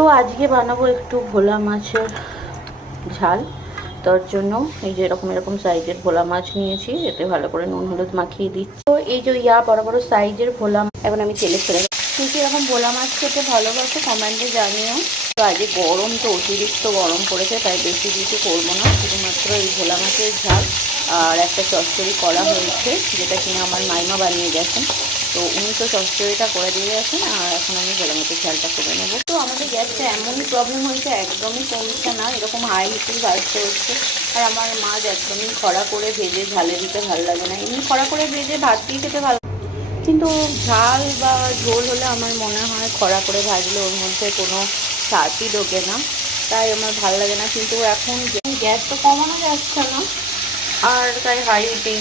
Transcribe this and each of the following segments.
তো আজকে বানাবো একটু ভোলা মাছের ঝাল। তার জন্য এই যে এরকম সাইজের ভোলা মাছ নিয়েছি, এতে ভালো করে নুন হলুদ মাখিয়ে দিচ্ছি। তো এই যে বড় বড় সাইজের ভোলা এখন আমি তেলে ছেড়ে কিন্তু এরকম ভোলা মাছ খেতে ভালোবাসো কমেন্টে জানিও। তো আজকে গরম তো অতিরিক্ত গরম পড়েছে, তাই বেশি কিছু করবো না, শুধুমাত্র এই ভোলা মাছের ঝাল আর একটা চচ্চড়ি করা হয়েছে, যেটা কিনা আমার মাইমা বানিয়ে গেছেন। তো উনি তো চচ্চড়িটা করে দিয়ে গেছেন আর এখন আমি ভোলা মাছের ঝালটা করে নেবো। তো আমাদের গ্যাসটা এমনই প্রবলেম হয়েছে, একদমই কমছে না, এরকম হাই হিটেই ভাজতে হচ্ছে। আর আমার মাছ একদমই খরা করে ভেজে ঝালে দিতে ভালো লাগে না, এমনি খরা করে ভেজে ভাত দিয়ে খেতে ভালো, কিন্তু ঝাল বা ঝোল হলে আমার মনে হয় খরা করে ভাজলে ওর মধ্যে কোনো স্বাদই ঢোকে না, তাই আমার ভালো লাগে না। কিন্তু এখন গ্যাস তো কমানো যাচ্ছে না, আর তাই হাই হিটেই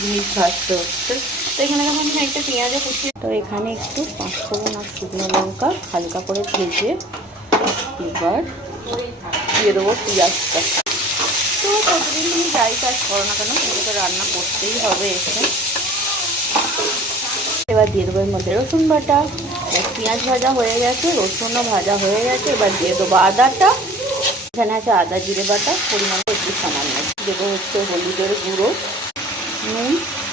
জিনিস ভাজতে হচ্ছে। তো এখানে যখন আমি একটা পেঁয়াজও কুচিয়ে, তো এখানে একটু পাঁচফোড়ন আর শুকনো লঙ্কা হালকা করে ভেজে এবার দিয়ে দেবো পেঁয়াজটা। তো প্রতিদিন তুমি যাই কাজ করো না কেন, কিন্তু তো রান্না করতেই হবে এসে। এবার দিয়ে দেবো এর মধ্যে রসুন বাটা। পেঁয়াজ ভাজা হয়ে গেছে, রসুনও ভাজা হয়ে গেছে, এবার দিয়ে দেবো আদাটা। এখানে আছে আদা জিরে বাটা, পরিমাণ একটু সামান্য দেবো হচ্ছে হলুদের গুঁড়ো, নুন,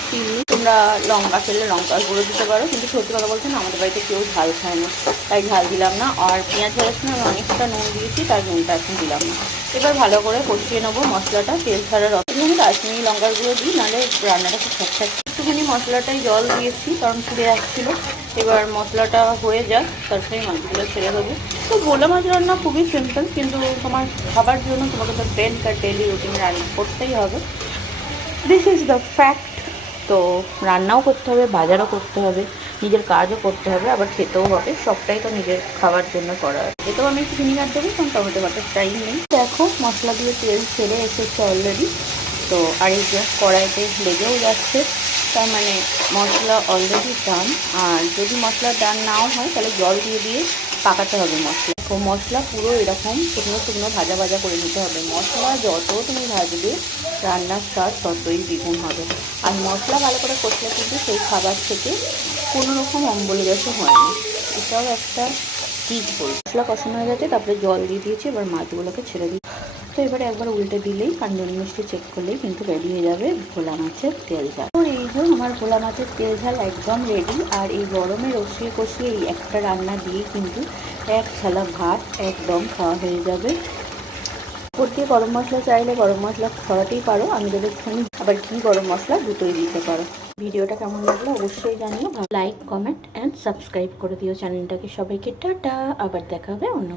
চিনি, তোমরা লঙ্কা খেলে লঙ্কার গুঁড়ো দিতে পারো, কিন্তু সত্যি কথা বলতে না আমাদের বাড়িতে কেউ ঝাল খায় না, তাই ঝাল দিলাম না। আর পেঁয়াজ ভাজার সময় আমি অনেকটা নুন দিয়েছি, তার নুনটা এখন দিলাম না। এবার ভালো করে কষিয়ে নেবো মশলাটা, তেল ছাড়া রকম কাশ্মীরি লঙ্কার গুঁড়ো দিই, নাহলে রান্নাটা খুব ঠিকঠাক। একটুখানি মশলাটাই জল দিয়েছি কারণ পুড়ে আসছিলো। এবার মশলাটা হয়ে যাক, তারপরে মাছগুলো ছেড়ে দেবো। তো ভোলা মাছ রান্না খুবই সিম্পল, কিন্তু তোমার খাবার জন্য তোমাকে তো ডেলি রুটিনে রান্না করতেই হবে, দিস ইজ দ্য ফ্যাক্ট। তো রান্নাও করতে হবে, বাজারও করতে হবে, নিজের কাজও করতে হবে, আবার খেতেও হবে, সবটাই তো নিজের খাবার জন্য করা হয়। এতেও আমি একটু ভিনিগার দেবো, কারণ টমেটো বাটার টাইম নেই। দেখো মশলা দিয়ে তেল ছেড়ে এসেছে অলরেডি। তো আর এই যে কড়াইতে লেগেও যাচ্ছে, তার মানে মশলা অলরেডি ডান। আর যদি মশলা ডান নাও হয় তাহলে জল দিয়ে দিয়ে পাকাতে হবে মশলা। তো মশলা পুরো এরকম শুকনো শুকনো ভাজা ভাজা করে নিতে হবে। মশলা যত তুমি ভাজবে রান্নার স্বাদ ততই দ্বিগুণ হবে। আর মশলা ভালো করে কষলে কিন্তু সেই খাবার থেকে কোনো রকম অম্বল গ্যাসও হয় না, এটাও একটা টিপ বল। মশলা কষানো হয়ে গেছে, তারপরে জল দিয়ে দিয়েছি, এবার মাছগুলোকে ছেড়ে দিই। তো এবারে একবার উল্টে দিলেই কাণ্ডন মিষ্টি চেক করলেই কিন্তু রেডি হয়ে যাবে ভোলা মাছের তেল ঝাল। তো এই যে আমার ভোলা মাছের তেল ঝাল একদম রেডি। আর এই গরমে রসিয়ে কষিয়ে এই একটা রান্না দিয়ে কিন্তু এক থালা ভাত একদম খাওয়া হয়ে যাবে। উপর দিয়ে গরম মশলা চাইলে গরম মশলা ছড়াতেই পারো, আমি যদি শুনি আবার ঘি গরম মশলা দুটোই দিতে পারো। ভিডিওটা কেমন লাগলো অবশ্যই জানিও, লাইক কমেন্ট অ্যান্ড সাবস্ক্রাইব করে দিও চ্যানেলটাকে। সবাইকে টাটা, আবার দেখা হবে অন্য